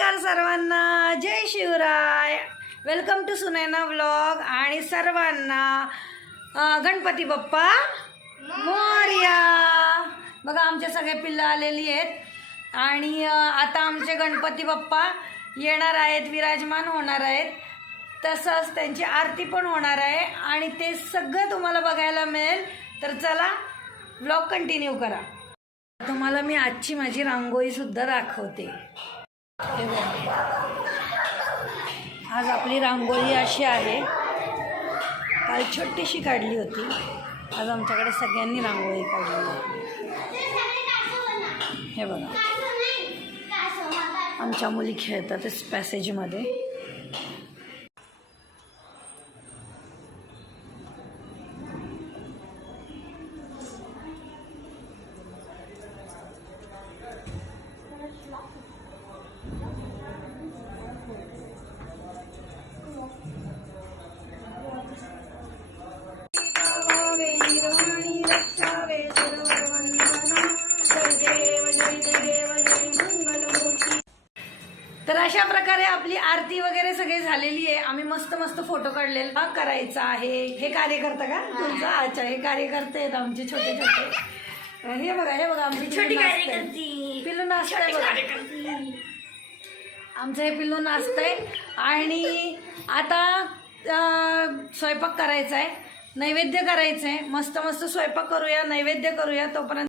नमस्कार सर्वांना. जय Shivray. Welcome to Sunaina vlog आणि सर्वांना गणपती बाप्पा मोर्या. बघा आमचे सगळे पिल्लं आलेली आहेत. आणि आता आमचे गणपती बाप्पा येणार आहेत विराजमान होणार आहेत. तसंच त्यांची आरती पण होणार आहे. आणि ते सगळं तुम्हाला बघायला मिळेल. तर चला व्लॉग कंटिन्यू करा. तुम्हाला मी आजची माझी रांगोळीसुद्धा दाखवते. आज आपली रांगोळी अशी आहे. काल छोटीशी काढली होती. आज आमच्याकडे सगळ्यांनी रांगोळी काढली हे बघा. आमच्या मुली खेळतात पॅसेजमध्ये तर अशा प्रकारे आपली आरती वगैरे सगळी झालेली आहे. आम्ही मस्त मस्त फोटो काढलेला. करायचा आहे. हे कार्यकर्ता का? तुमचा? अच्छा हे कार्यकर्ते आहेत आमचे छोटे छोटे. हे बघा हे बघा आमची छोटी कार्यकर्ती. पिल्लू नाचतंय बघा. आमचं हे पिल्लू नाचतंय. आणि आता स्वयंपाक करायचा आहे नैवेद्य करायचं आहे मस्त मस्त स्वयंपाक करूया नैवेद्य करूया तोपर्यंत